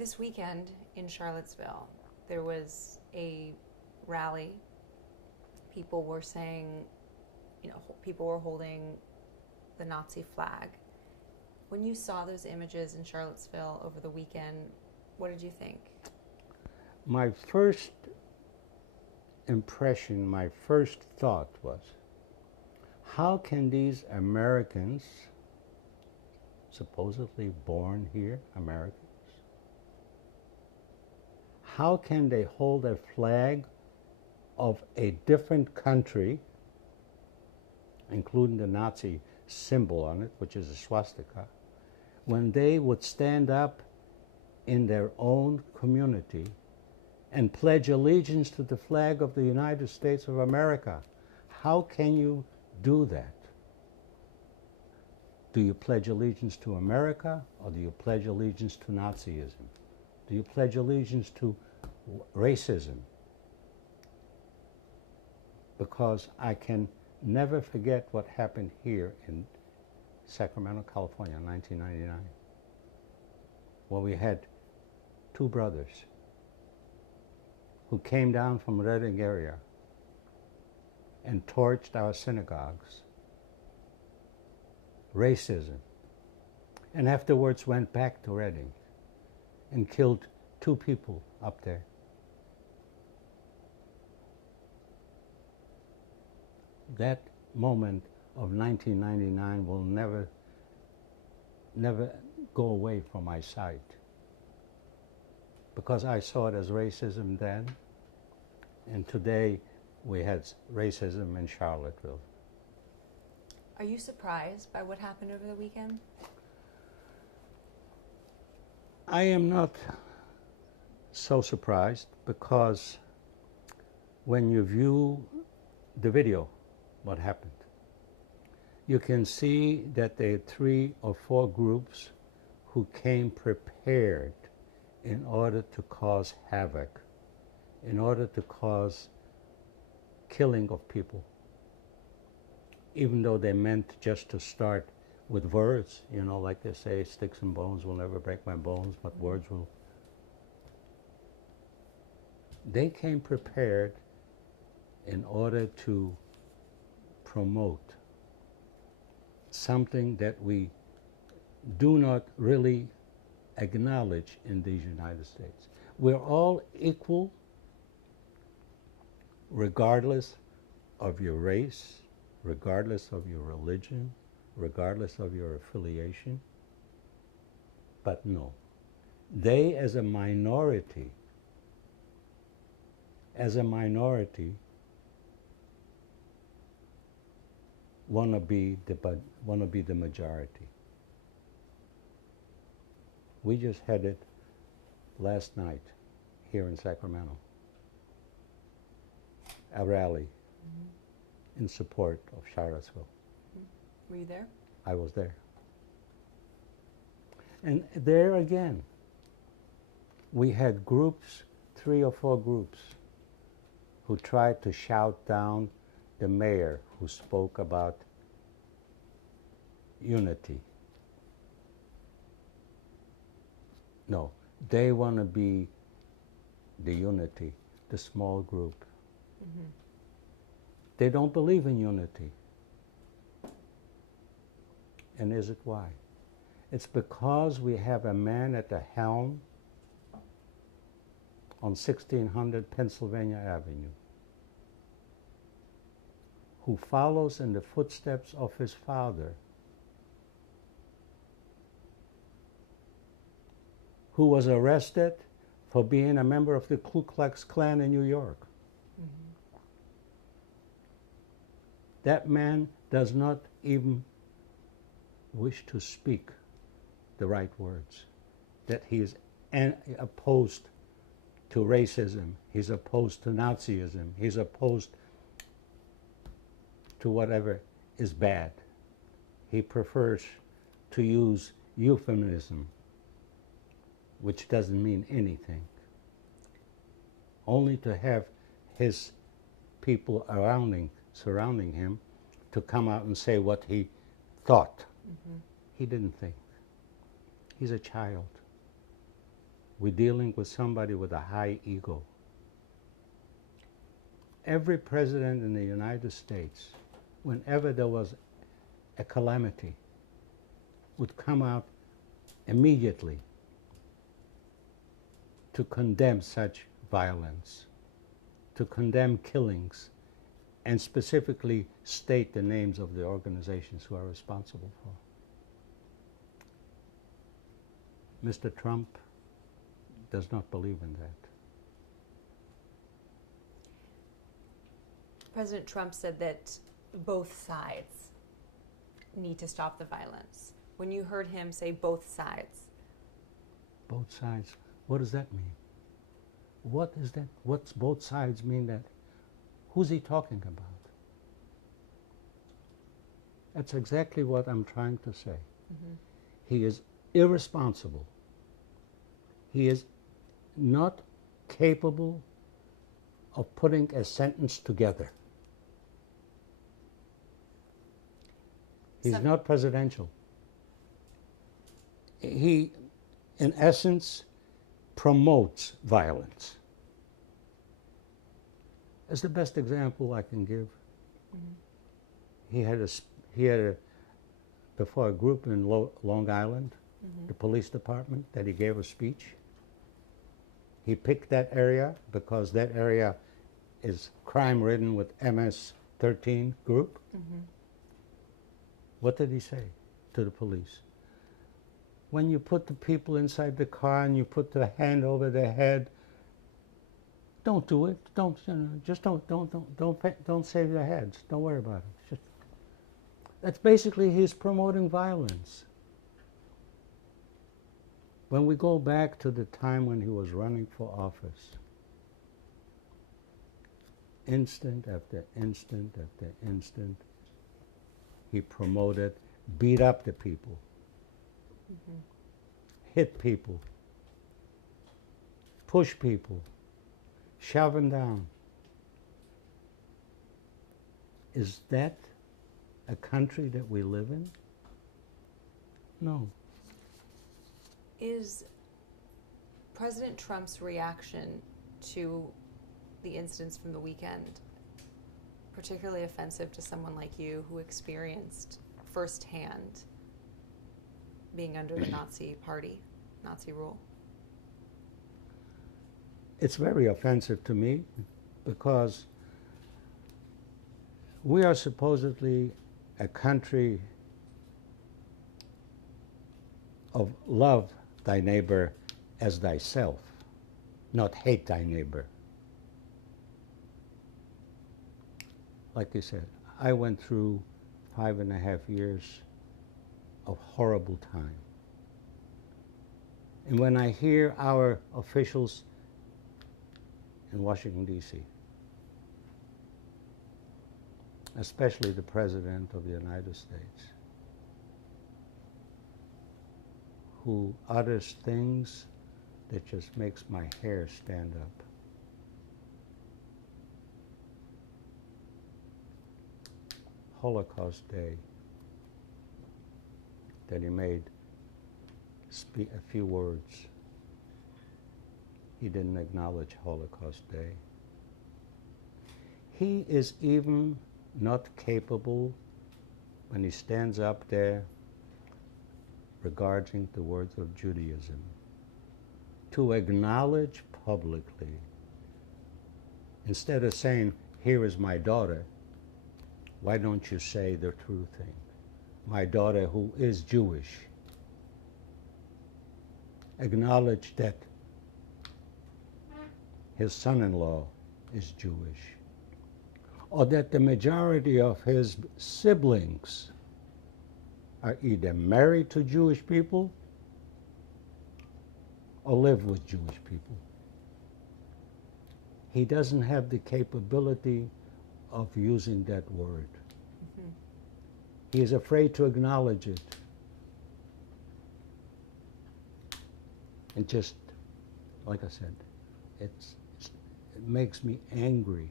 This weekend in Charlottesville, there was a rally. People were saying, people were holding the Nazi flag. When you saw those images in Charlottesville over the weekend, what did you think? My first impression, my first thought was, how can these Americans, supposedly born here, Americans, how can they hold a flag of a different country, including the Nazi symbol on it, which is a swastika, when they would stand up in their own community and pledge allegiance to the flag of the United States of America? How can you do that? Do you pledge allegiance to America, or do you pledge allegiance to Nazism? Do you pledge allegiance to racism? Because I can never forget what happened here in Sacramento, California in 1999, where we had two brothers who came down from the Redding area and torched our synagogues. Racism. And afterwards went back to Redding and killed two people up there. That moment of 1999 will never go away from my sight, because I saw it as racism then, and today we had racism in Charlottesville. Are you surprised by what happened over the weekend? I am not so surprised, because when you view the video, what happened, you can see that there are 3 or 4 groups who came prepared in order to cause havoc, in order to cause killing of people, even though they meant just to start with words, like they say, sticks and bones will never break my bones, but words will. They came prepared in order to promote something that we do not really acknowledge in these United States. We're all equal regardless of your race, regardless of your religion, regardless of your affiliation. But no, they as a minority want to be the majority. We just had it last night here in Sacramento, a rally in support of Charlottesville. Were you there? I was there. And there again, we had groups, 3 or 4 groups, who tried to shout down the mayor who spoke about unity. No, they want to be the unity, the small group. Mm-hmm. They don't believe in unity. And is it why? It's because we have a man at the helm on 1600 Pennsylvania Avenue who follows in the footsteps of his father, who was arrested for being a member of the Ku Klux Klan in New York. Mm-hmm. That man does not even wish to speak the right words, that he is opposed to racism, he's opposed to Nazism, he's opposed to whatever is bad. He prefers to use euphemism, which doesn't mean anything, only to have his people surrounding him to come out and say what he thought. Mm-hmm. He didn't think. He's a child. we're dealing with somebody with a high ego. Every president in the United States, whenever there was a calamity, would come out immediately to condemn such violence, to condemn killings, and specifically state the names of the organizations who are responsible for. Mr. Trump does not believe in that. President Trump said that both sides need to stop the violence. When you heard him say both sides. Both sides, what does that mean? What is that? What's both sides mean that? Who's he talking about? That's exactly what I'm trying to say. Mm-hmm. He is irresponsible. He is not capable of putting a sentence together. He's not presidential. He, in essence, promotes violence. That's the best example I can give. Mm-hmm. He had before a group in Long Island, mm-hmm. the police department, that he gave a speech. He picked that area because that area is crime-ridden with MS-13 group. Mm-hmm. What did he say to the police? When you put the people inside the car and you put the hand over their head, don't do it. Don't, just don't save their heads. Don't worry about it. That's basically he's promoting violence. When we go back to the time when he was running for office, instant after instant after instant, he promoted, beat up the people, mm-hmm. hit people, push people, shove them down. Is that a country that we live in? No. Is President Trump's reaction to the incidents from the weekend particularly offensive to someone like you who experienced firsthand being under the Nazi party, Nazi rule? It's very offensive to me because we are supposedly a country of love thy neighbor as thyself, not hate thy neighbor. Like you said, I went through 5.5 years of horrible time. And when I hear our officials in Washington, D.C., especially the President of the United States, who utters things that just makes my hair stand up. Holocaust Day, that he made a few words. He didn't acknowledge Holocaust Day. He is even not capable, when he stands up there regarding the words of Judaism, to acknowledge publicly, instead of saying, here is my daughter, why don't you say the true thing? My daughter who is Jewish. Acknowledge that his son-in-law is Jewish. Or that the majority of his siblings are either married to Jewish people or live with Jewish people. He doesn't have the capability of using that word. Mm-hmm. He is afraid to acknowledge it. And just, like I said, it makes me angry